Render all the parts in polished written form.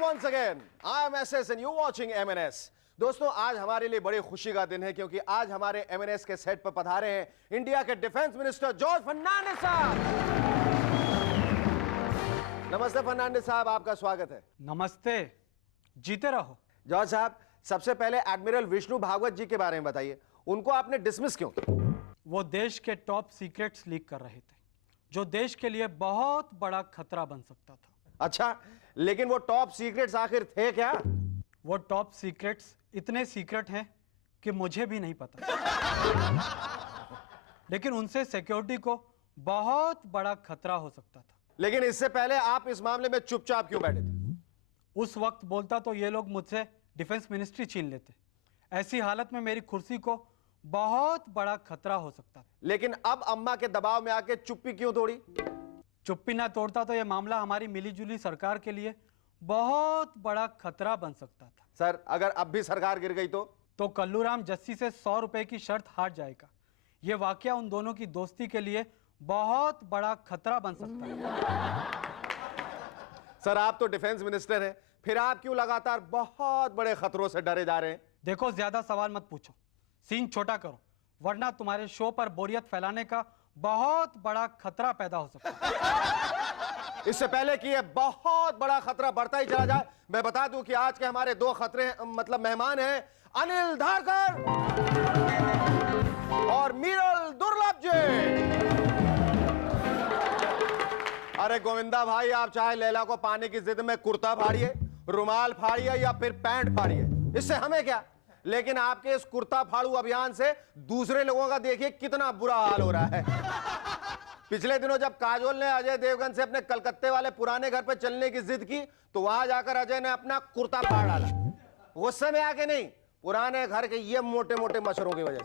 once again. I am SS and you watching MNS. दोस्तों आज हमारे लिए बड़ी खुशी का दिन है क्योंकि आज हमारे MNS के सेट पर पधारे हैं इंडिया के डिफेंस मिनिस्टर जॉर्ज फर्नांडिस साहब। नमस्ते फर्नांडिस साहब, आपका स्वागत है। नमस्ते, जीते रहो। जॉर्ज साहब, सबसे पहले एडमिरल विष्णु भागवत जी के बारे में बताइए, उनको आपने डिसमिस क्यों किया? वो देश के टॉप सीक्रेट्स लीक कर रहे थे जो देश के लिए बहुत बड़ा खतरा बन सकता था। अच्छा, लेकिन वो टॉप सीक्रेट्स आखिर थे क्या? वो टॉप सीक्रेट्स इतने सीक्रेट हैं कि मुझे भी नहीं पता, लेकिन उनसे सिक्योरिटी को बहुत बड़ा खतरा हो सकता था। लेकिन इससे पहले आप इस मामले में चुपचाप क्यों बैठे थे? उस वक्त बोलता तो ये लोग मुझसे डिफेंस मिनिस्ट्री छीन लेते। ऐसी हालत में मेरी कुर्सी को बहुत बड़ा खतरा हो सकता था। लेकिन अब अम्मा के दबाव में आके चुप्पी क्यों तोड़ी? चुप्पी ना तोड़ता तो यह मामला हमारी मिलीजुली सरकार के लिए बहुत बड़ा खतरा बन सकता था। सर, अगर अब भी सरकार गिर गई तो कल्लूराम जस्सी से 100 रुपए की शर्त हार जाएगा। यह वाकया उन दोनों की दोस्ती के लिए बहुत बड़ा खतरा बन सकता है। सर, आप तो डिफेंस मिनिस्टर हैं, फिर आप क्यों लगातार बहुत बड़े खतरों से डरे जा रहे हैं? देखो, ज्यादा सवाल मत पूछो, सीन छोटा करो, वरना तुम्हारे शो पर बोरियत फैलाने का बहुत बड़ा खतरा पैदा हो सकता है। इससे पहले कि यह बहुत बड़ा खतरा बढ़ता ही चला जाए, मैं बता दूं कि आज के हमारे दो मेहमान हैं अनिल धारकर और मीरल दुर्लभ जी। अरे गोविंदा भाई, आप चाहे लैला को पाने की जिद में कुर्ता फाड़िए, रुमाल फाड़िए या फिर पैंट फाड़िए, इससे हमें क्या, लेकिन आपके इस कुर्ता फाड़ू अभियान से दूसरे लोगों का देखिए कितना बुरा हाल हो रहा है। पिछले दिनों जब काजोल ने अजय देवगन से अपने कलकत्ते वाले पुराने घर पर चलने की जिद की तो वहां जाकर अजय ने अपना कुर्ता फाड़ डाला। गुस्से में आके नहीं, पुराने घर के ये मोटे मोटे मच्छरों की वजह से।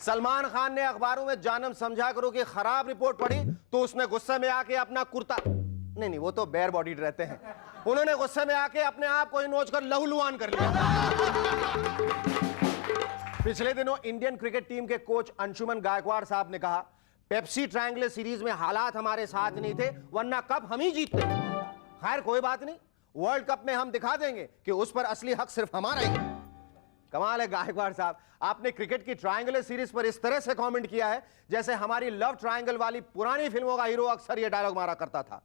सलमान खान ने अखबारों में जानम समझा करो कि खराब रिपोर्ट पढ़ी तो उसने गुस्से में आके अपना कुर्ता, नहीं वो तो बेयर बॉडीड रहते हैं, उन्होंने गुस्से में आके अपने आप को ही नोच कर लहूलुहान कर लिया। पिछले दिनों इंडियन क्रिकेट टीम के कोच अंशुमन गायकवाड़ साहब ने कहा, पेप्सी ट्रायंगुलर सीरीज में हालात हमारे साथ नहीं थे वरना कप हम ही जीतते। खैर कोई बात नहीं, वर्ल्ड कप में हम दिखा देंगे कि उस पर असली हक सिर्फ हमारा ही है। कमाल है गायकवाड़ साहब, आपने क्रिकेट की ट्रायंगुलर सीरीज पर इस तरह से कमेंट किया है जैसे हमारी लव ट्रायंगल वाली पुरानी फिल्मों का हीरो अक्सर यह डायलॉग मारा करता था,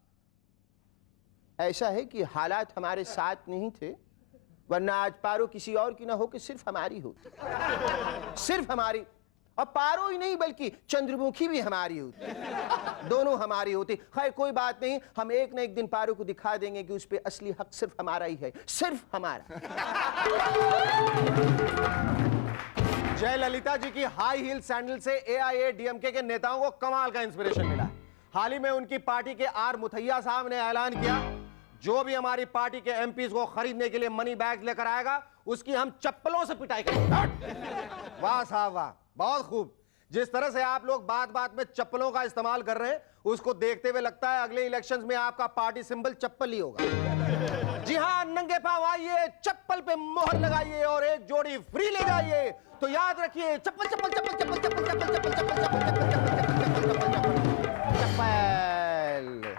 ऐसा है कि हालात हमारे साथ नहीं थे वरना आज पारो किसी और की ना हो कि सिर्फ हमारी होती, सिर्फ हमारी। और पारो ही नहीं बल्कि चंद्रमुखी भी हमारी होती, दोनों हमारी होती। खैर कोई बात नहीं, हम एक ना एक दिन पारो को दिखा देंगे कि उस पे असली हक सिर्फ हमारा ही है, सिर्फ हमारा। जयललिता जी की हाई हील सैंडल से AIADMK के नेताओं को कमाल का इंस्पिरेशन मिला। हाल ही में उनकी पार्टी के R मुथैया साहब ने ऐलान किया, जो भी हमारी पार्टी के MPs को खरीदने के लिए मनी बैग लेकर आएगा उसकी हम चप्पलों से पिटाई करेंगे। वाह साहब वाह, बहुत खूब। जिस तरह से आप लोग बात बात में चप्पलों का इस्तेमाल कर रहे हैं उसको देखते हुए लगता है अगले इलेक्शंस में आपका पार्टी सिंबल चप्पल ही होगा। जी हां, नंगे पांव आइए, चप्पल पे मोहर लगाइए और एक जोड़ी फ्री ले जाइए। तो याद रखिए, चप्पल चप्पल चप्पल चप्पल चप्पल चप्पल चप्पल चप्पल।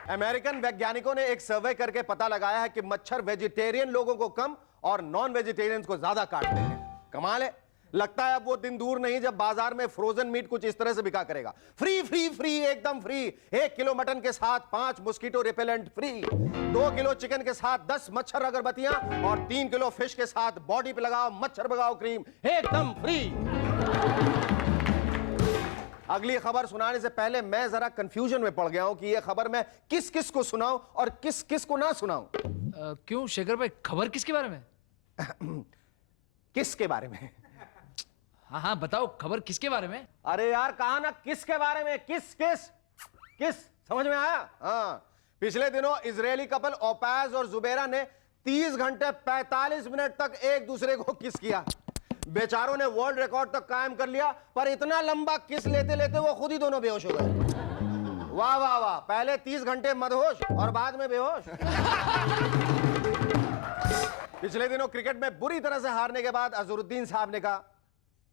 अमेरिकन वैज्ञानिकों ने एक सर्वे करके पता लगाया है कि मच्छर वेजिटेरियन लोगों को कम और नॉन वेजिटेरियंस को ज्यादा काटते हैं। कमाल है, लगता है अब वो दिन दूर नहीं जब बाजार में फ्रोजन मीट कुछ इस तरह से बिका करेगा, फ्री फ्री फ्री, एकदम फ्री। 1 किलो मटन के साथ 5 mosquito repellent free, 2 kilo chicken के साथ 10 मच्छर अगरबत्तियां और 3 किलो फिश के साथ बॉडी पे लगाओ मच्छर भगाओ क्रीम, एकदम फ्री। अगली खबर सुनाने से पहले मैं जरा कंफ्यूजन में पड़ गया हूं कि यह खबर मैं किस किस को सुनाऊं और किस किस को ना सुनाऊं। क्यों शेखर भाई, खबर किसके बारे में? किसके बारे में? हाँ हाँ बताओ, खबर किसके बारे में? अरे यार कहा ना किसके बारे में, किस किस किस, समझ में आया? हाँ, पिछले दिनों इजरायली कपल ओपैज और जुबैरा ने 30 घंटे 45 मिनट तक एक दूसरे को किस किया। बेचारों ने वर्ल्ड रिकॉर्ड तक कायम कर लिया, पर इतना लंबा किस लेते लेते वो खुद ही दोनों बेहोश हो गए। वाह वाह वाह, पहले 30 घंटे मदहोश और बाद में बेहोश। पिछले दिनों क्रिकेट में बुरी तरह से हारने के बाद अजहरुद्दीन साहब ने कहा,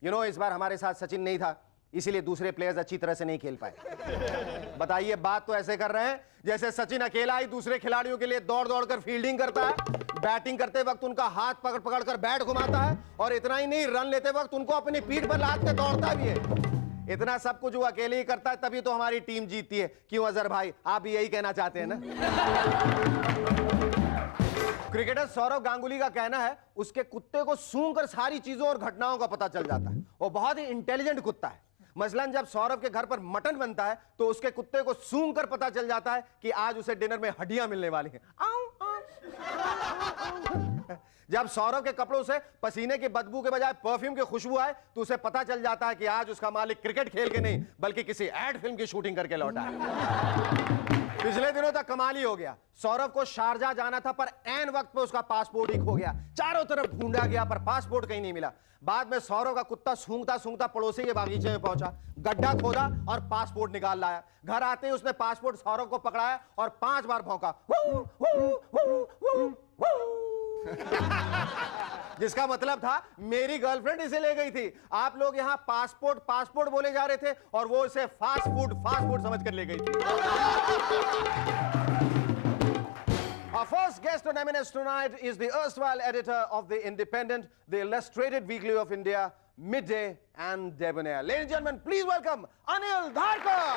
इस बार हमारे साथ सचिन नहीं था, इसीलिए दूसरे प्लेयर्स अच्छी तरह से नहीं खेल पाए। बताइए, बात तो ऐसे कर रहे हैं जैसे सचिन अकेला ही दूसरे खिलाड़ियों के लिए दौड़ दौड़ कर फील्डिंग करता है, बैटिंग करते वक्त उनका हाथ पकड़ पकड़ कर बैट घुमाता है, और इतना ही नहीं, रन लेते वक्त उनको अपनी पीठ पर लाद के दौड़ता भी है। इतना सब कुछ वो अकेले ही करता है, तभी तो हमारी टीम जीतती है। क्यों अजहर भाई, आप भी यही कहना चाहते हैं ना? क्रिकेटर सौरव गांगुली का कहना है उसके कुत्ते को सूंघकर सारी चीजों और घटनाओं का पता चल जाता है। वो बहुत ही इंटेलिजेंट कुत्ता है। मसलन जब सौरव के घर पर मटन बनता है तो उसके कुत्ते को सूंघकर पता चल जाता है कि आज उसे डिनर में हड्डियां मिलने वाली हैं। जब सौरव के कपड़ों से पसीने की बदबू के बजाय परफ्यूम की खुशबू आए तो उसे पता चल जाता है कि आज उसका मालिक क्रिकेट खेल के नहीं बल्कि किसी एड फिल्म की शूटिंग करके लौटा है। पिछले दिनों तक कमाल ही हो गया। सौरव को शारजा जाना था पर ऐन वक्त पे उसका पासपोर्ट ही खो गया। चारों तरफ ढूंढा गया पर पासपोर्ट कहीं नहीं मिला। बाद में सौरव का कुत्ता सूंघता सूंघता पड़ोसी के बागीचे में पहुंचा, गड्ढा खोदा और पासपोर्ट निकाल लाया। घर आते ही उसने पासपोर्ट सौरव को पकड़ाया और 5 बार भौंका, जिसका मतलब था मेरी गर्लफ्रेंड इसे ले गई थी। आप लोग यहाँ पासपोर्ट पासपोर्ट बोले जा रहे थे और वो इसे फास्ट फूड समझ कर ले गई थी। Our first guest on M&S tonight is the erstwhile editor of The Independent, the illustrated weekly of India, Midday and Debonair. Ladies and gentlemen, please welcome Anil Dharkar.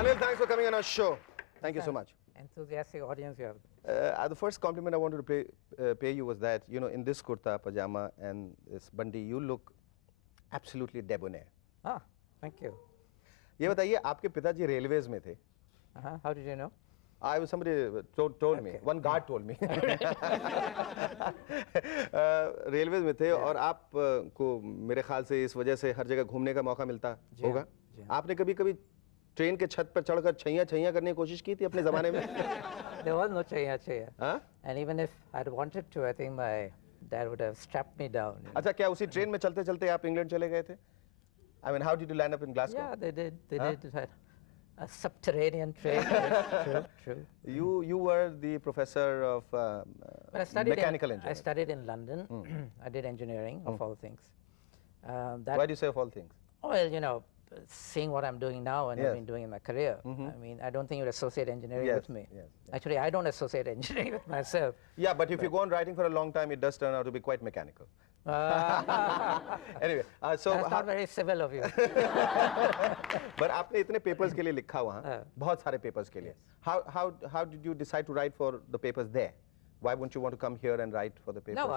Anil, thanks for coming on our show. Thank you so much. Enthusiastic audience you have. The first compliment I wanted to pay you was that, you know, in this kurta, pajama and this bandi, you look absolutely debonair. Ah, thank you. ये बताइए, आपके पिताजी railways में थे? How did you know? Somebody told me. One guard told me. Railways में थे और आप को मेरे ख्याल से इस वजह से हर जगह घूमने का मौका मिलता होगा। आपने कभी ट्रेन के छत पर चढ़कर छैया करने की कोशिश की थी अपने जमाने में? There was no chaya. And even if I'd wanted to, I think my dad would have strapped me down. अच्छा, क्या उसी ट्रेन में चलते चलते आप इंग्लैंड चले गए थे? I mean, how did you land up in Glasgow? Yeah, they did. They did. A subterranean train. True. You were the professor of But I studied mechanical engineering. I studied in London. I did engineering, of all things. Why do you say of all things? Well, you know, seeing what I'm doing now and I've been doing in my career, I mean, I don't think you'd associate engineering with me. Yes. Actually, I don't associate engineering with myself. Yeah, but if you go on writing for a long time, it does turn out to be quite mechanical. Anyway, so That's not very civil of you. but आपने इतने papers के लिए लिखा वहाँ, बहुत सारे papers के लिए. How did you decide to write for the papers there? Why wouldn't you want to come here and write for the papers? No,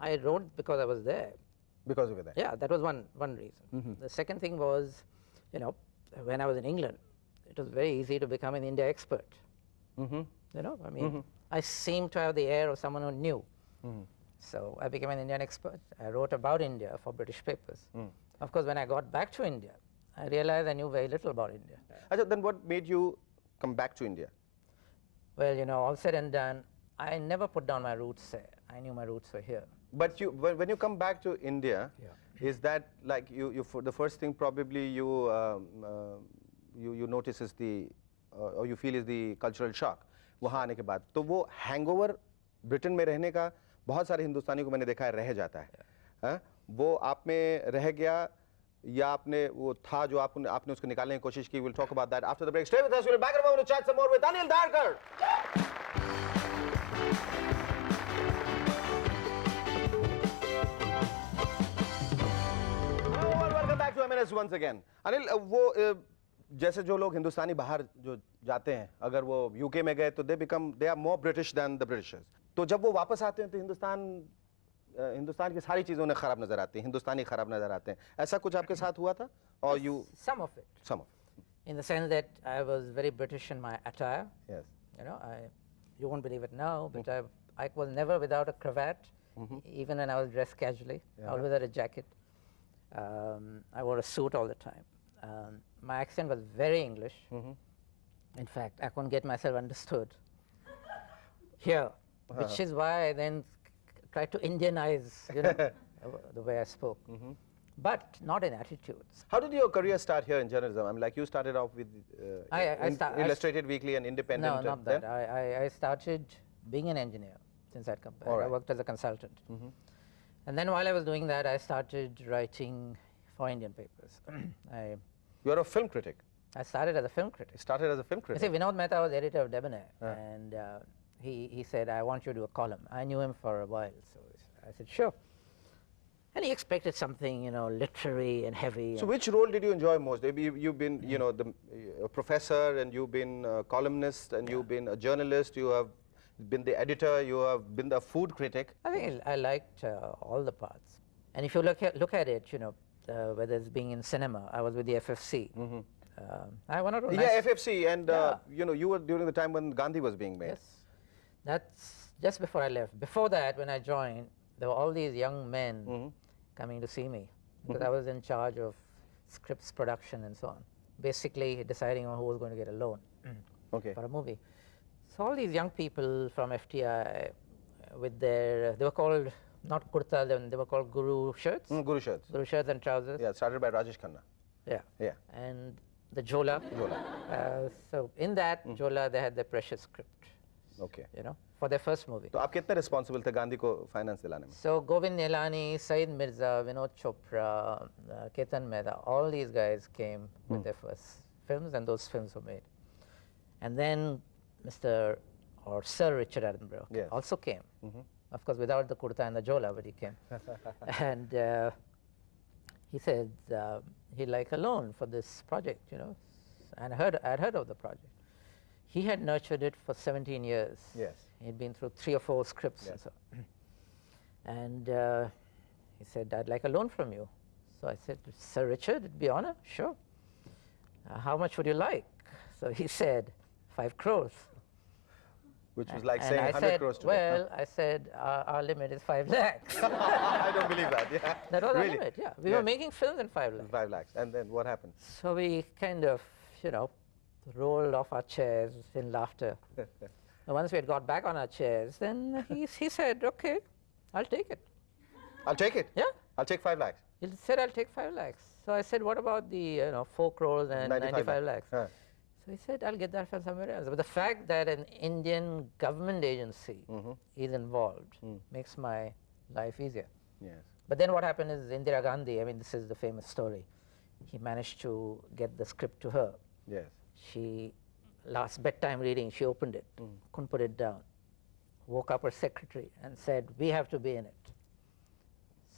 I wrote because I was there. Because you were there. Yeah, that was one reason. The second thing was, you know, when I was in England, it was very easy to become an India expert. You know, I mean, I seemed to have the air of someone who knew. So I became an Indian expert. I wrote about India for British papers. Of course, when I got back to India, I realized I knew very little about India. Achha, then what made you come back to India? Well, you know, all said and done, I never put down my roots there. I knew my roots were here. But when you come back to India, is that like the first thing probably you notice is or you feel is the cultural shock वहाँ आने के बाद? तो वो hangover Britain में रहने का बहुत सारे हिंदुस्तानी को मैंने देखा है रह जाता है, वो आप में रह गया या आपने वो था जो आपने उसको निकालने की कोशिश की? We'll talk about that after the break. Stay with us. We'll be back in a moment to chat some more with Anil Dharkar. Welcome back to M&S once again. Anil, वो जैसे जो लोग हिंदुस्तानी बाहर जो जाते हैं, अगर वो यूके में गए तो they are more British than the Britishers. तो जब वो वापस आते हैं तो हिंदुस्तान की सारी चीजें उन्हें खराब नजर आती हैं, हिंदुस्तानी खराब नजर आते हैं. ऐसा कुछ आपके साथ हुआ था? Or you? Some of it. In the sense that I was very British in my attire. Yes. You know, you won't believe it now, but I was never without a cravat, even when I was dressed casually. I always had a jacket. I wore a suit all the time. My accent was very English. In fact, I couldn't get myself understood here, which is why I then tried to Indianize, you know, the way I spoke. but not in attitudes. How did your career start here in journalism? I mean, like you started off with Illustrated Weekly and Independent. No, not then? that. I started being an engineer since I'd come back. All I right. worked as a consultant. And then while I was doing that, I started writing for Indian papers. You're a film critic. I started as a film critic. You started as a film You critic. see, Vinod Mehta was editor of Debonair, and he said, I want you to do a column. I knew him for a while, so I said, sure. And he expected something, you know, literary and heavy. So which role did you enjoy most? Maybe you've been, you know, a professor, and you've been a columnist, and you've been a journalist, you have been the editor, you have been the food critic. I think I liked all the parts. And if you look at it, you know, whether it's being in cinema, I was with the FFC. I won a Yeah, FFC, and Yeah. you know, you were during the time when Gandhi was being made. Yes, that's just before I left. Before that, when I joined, there were all these young men coming to see me because I was in charge of scripts production and so on. Basically, deciding on who was going to get a loan Okay. for a movie. So all these young people from FTI, with their, they were called not kurta, they were called guru shirts, Guru shirts. guru shirts and trousers. Yeah, started by Rajesh Khanna. Yeah. Yeah. And the Jola. So in that Jola, they had their precious script, Okay. you know, for their first movie. तो आप कितने responsible थे गांधी को finance दिलाने में? So Govind Nilani, Saeed Mirza, Vinod Chopra, Ketan Mehta, all these guys came with their first films, and those films were made. And then Mr. or Sir Richard Attenborough Yes. also came. Of course, without the kurta and the jola, but he came. And he said he'd like a loan for this project, you know. And I'd heard of the project. He had nurtured it for 17 years. Yes. He'd been through 3 or 4 scripts and Yes. so. And he said, I'd like a loan from you. So I said, Sir Richard, it'd be honor, sure. How much would you like? So he said, 5 crores. Which was like And saying I 100 said, crores today. well, I said, our limit is 5 lakhs. I don't believe that. Yeah. That was Really? our limit, yeah. We Yeah. were making films in 5 lakhs. 5 lakhs. And then what happened? So we kind of, you know, rolled off our chairs in laughter. And once we had got back on our chairs, then he said, okay, I'll take it. I'll take it. Yeah. I'll take 5 lakhs. He said, I'll take 5 lakhs. So I said, what about the, you know, 4 crores and 95 lakhs? Huh. So he said, I'll get that from somewhere else. But the fact that an Indian government agency is involved makes my life easier. Yes. But then what happened is Indira Gandhi, I mean, this is the famous story. He managed to get the script to her. Yes. She, last bedtime reading, she opened it, couldn't put it down. Woke up her secretary and said, we have to be in it.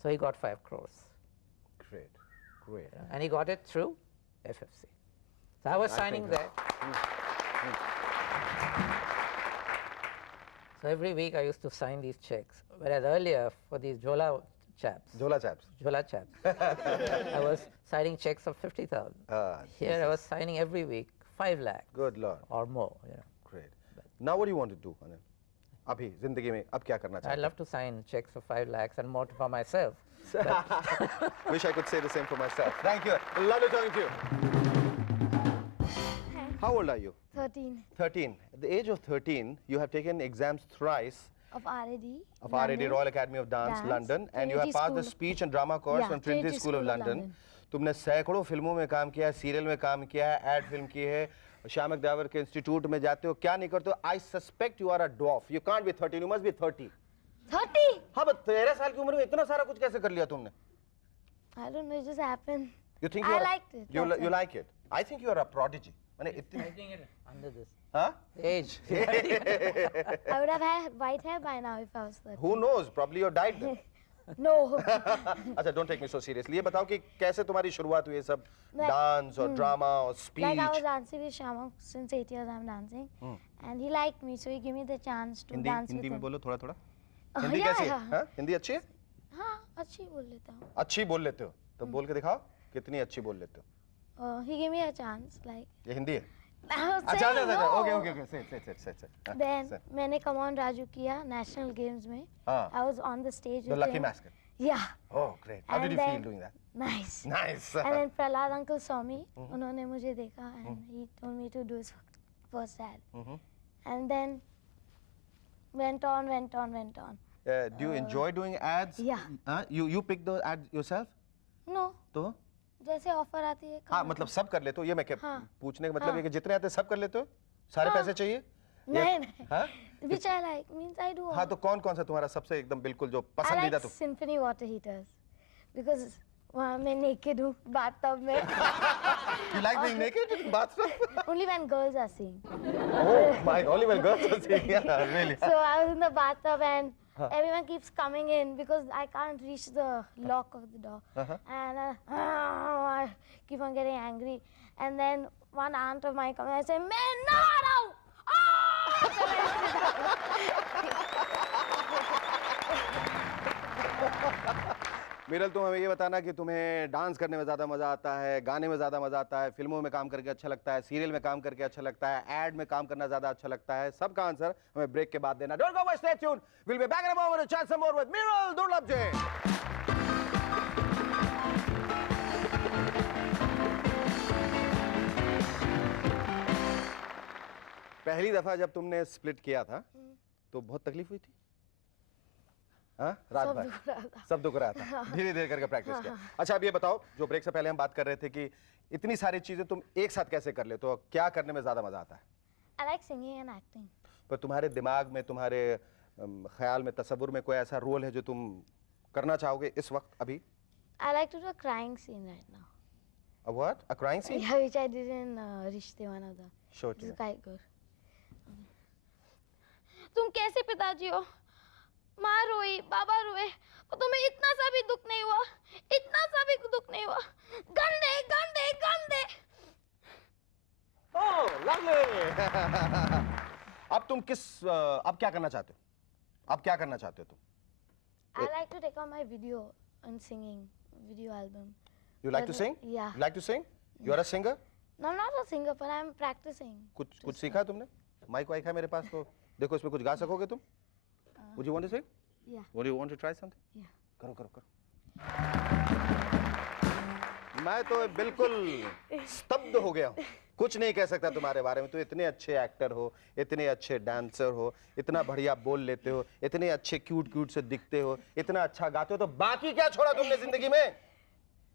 So he got 5 crores. Great. Great. You know, and he got it through FFC. So I was signing there. So every week I used to sign these checks. Whereas earlier, for these Jola chaps, Jola chaps. I was signing checks of 50,000. Here I was signing every week 5 lakhs Good Lord. or more. You know. Great. Now what do you want to do, Anil? अभी जिंदगी में अब क्या करना I'd चाहते love to sign checks of 5 lakhs and more for myself. हैं? Wish I could say the same for myself. Thank you. Lovely talking to you. How old are you? 13 13. At the age of 13, you have taken exams thrice of RAD. of RAD, Royal Academy of Dance, London, and you have passed the speech and drama course Yeah, from Trinity School of London. तुमने सैकड़ों फिल्मों में काम किया है, serial में काम किया है, एड फिल्म की है, श्यामक दावर के इंस्टीट्यूट में जाते हो, क्या नहीं करते हो? I suspect you are a dwarf. You can't be 13. You must be 30. 30? हाँ, but 13 साल की उम्र में इतना सारा कुछ कैसे कर लिया तुमने? I don't know, it just happened. You think I you are, liked it, You, that's you it. like it. I think you are a prodigy. मैंने इतनी, Under this हाँ? age. I would have had white hair by now if I was 30. Who knows? Probably you died then. No. अच्छा, don't take me so seriously. ये बताओ कि कैसे तुम्हारी शुरुआत हुई ये सब Like, डांस और ड्रामा और speech? Like I was dancing with Shama since 8 years I'm dancing. And he liked me, so he gave me the chance to Hindi dance Hindi with में him. बोलो थोड़ा थोड़ा. Oh, हिंदी yeah, कैसी है? yeah. हाँ? हिंदी अच्छी है? हाँ, अच्छी बोल लेता हूँ. अच्छी बोल लेते हो. तो बोल के दिखाओ कितनी अच्छी बोल लेते हो. He gave me a chance, like. ये हिंदी है? I was अच्छा saying अच्छा अच्छा. no. Okay okay okay. Say. हाँ, Then say. मैंने Come On Raju किया National Games में. हाँ. I was on the stage The with Lucky him. Masker. Yeah. Oh great. How did And you feel then- doing that? Nice. Nice. And then Prahlad uncle saw me. उन्होंने मुझे देखा and he told me to do his first ad. And then went on. Do you enjoy doing ads? Yeah. You pick the ads yourself? No तो जैसे offer आती है हाँ कर मतलब सब कर लेते हो, ये मैं क्या हाँ। पूछने का मतलब हाँ। है कि जितने आते हैं सब कर लेते हो, सारे हाँ। पैसे चाहिए? नहीं नहीं हाँ which I like means I do हाँ, तो कौन कौन सा तुम्हारा सबसे एकदम बिल्कुल जो I पसंदीदा? like तुम symphony water heaters because वहाँ मैं naked हूँ bathtub में you like being naked in bathroom? only when girls are seeing. Oh my, only when girls are seeing. Yeah, really. So I was in the bathtub and everyone keeps coming in because I can't reach the lock of the door. And I keep on getting angry. And then one aunt of mine comes and I say, "मैं नहा रहा हूँ." मिरल, तुम हमें ये बताना कि तुम्हें डांस करने में ज्यादा मजा आता है, गाने में ज्यादा मजा आता है, फिल्मों में काम करके अच्छा लगता है, सीरियल में काम करके अच्छा लगता है, एड में काम करना ज्यादा अच्छा लगता है? सबका आंसर हमें ब्रेक के बाद देना। Don't go away, stay tuned, will be back in a moment to chat some more with Miral Durlabh ji. पहली दफा जब तुमने स्प्लिट किया था तो बहुत तकलीफ हुई थी? हाँ, रात सब भर दुख रहा था। सब दुख रहा था, धीरे धीरे करके प्रैक्टिस किया। अच्छा, अब ये बताओ, जो ब्रेक से पहले हम बात कर रहे थे कि इतनी सारी चीजें तुम एक साथ कैसे कर लेते हो, क्या करने में ज्यादा मजा आता है? I like singing and acting. पर तुम्हारे दिमाग में, तुम्हारे ख्याल में, तसव्वुर में कोई ऐसा रोल है जो तुम करना चाहोगे इस वक्त अभी? I like to do a crying scene right now. A what? A crying scene? Yeah, which I did in Rishte, one of the. Show it to It's me. quite good. तुम कैसे पिताजी हो? माँ रोई, बाबा रोए, और तुम्हें इतना सा भी दुख नहीं हुआ, इतना सा भी दुख नहीं हुआ। गंदे गंदे गंदे। Oh, lovely. अब तुम अब क्या करना चाहते हो? अब क्या करना चाहते हो तुम? I like to take on my video and singing video album. You like to sing? Yeah. You like to sing? You are a singer? No, I'm not a singer, but I'm practicing. कुछ सीखा है तुमने? Mic वाइक है मेरे पास, तो देखो इसमें कुछ गा सकोगे तुम? Would you want to sing? Yeah. Would you want to try something? Yeah. करो करो करो। मैं तो बिल्कुल स्तब्ध हो गया हूँ, कुछ नहीं कह सकता तुम्हारे बारे में। तो इतने अच्छे एक्टर हो, इतने अच्छे डांसर हो, इतना बढ़िया बोल लेते हो, इतने अच्छे क्यूट क्यूट से दिखते हो, इतना अच्छा गाते हो, तो बाकी क्या छोड़ा तुमने जिंदगी में?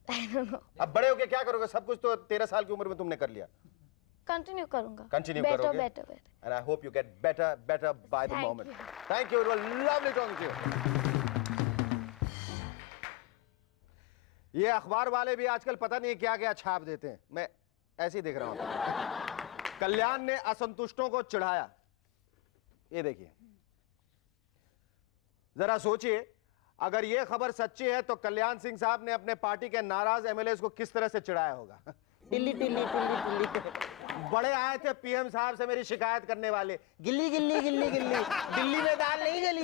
I don't know. अब बड़े होके क्या करोगे? सब कुछ तो 13 साल की उम्र में तुमने कर लिया। Continue करूँगा। Continue better, करोगे? better, better. And I hope you get better by the Thank moment. you. Thank you. It was lovely talking to you. ये अखबार वाले भी आजकल पता नहीं क्या क्या छाप देते हैं, मैं ऐसे ही देख रहा हूं। कल्याण ने असंतुष्टों को चिढ़ाया, ये देखिए, जरा सोचिए, अगर ये खबर सच्ची है तो कल्याण सिंह साहब ने अपने पार्टी के नाराज एमएलए को किस तरह से चिढ़ाया होगा। टिल्ली टिल्ली टिल्ली टिल्ली। बड़े आए थे पीएम साहब से मेरी शिकायत करने वाले, गिल्ली गिल्ली गिल्ली गिल्ली, दिल्ली में दाल नहीं गली।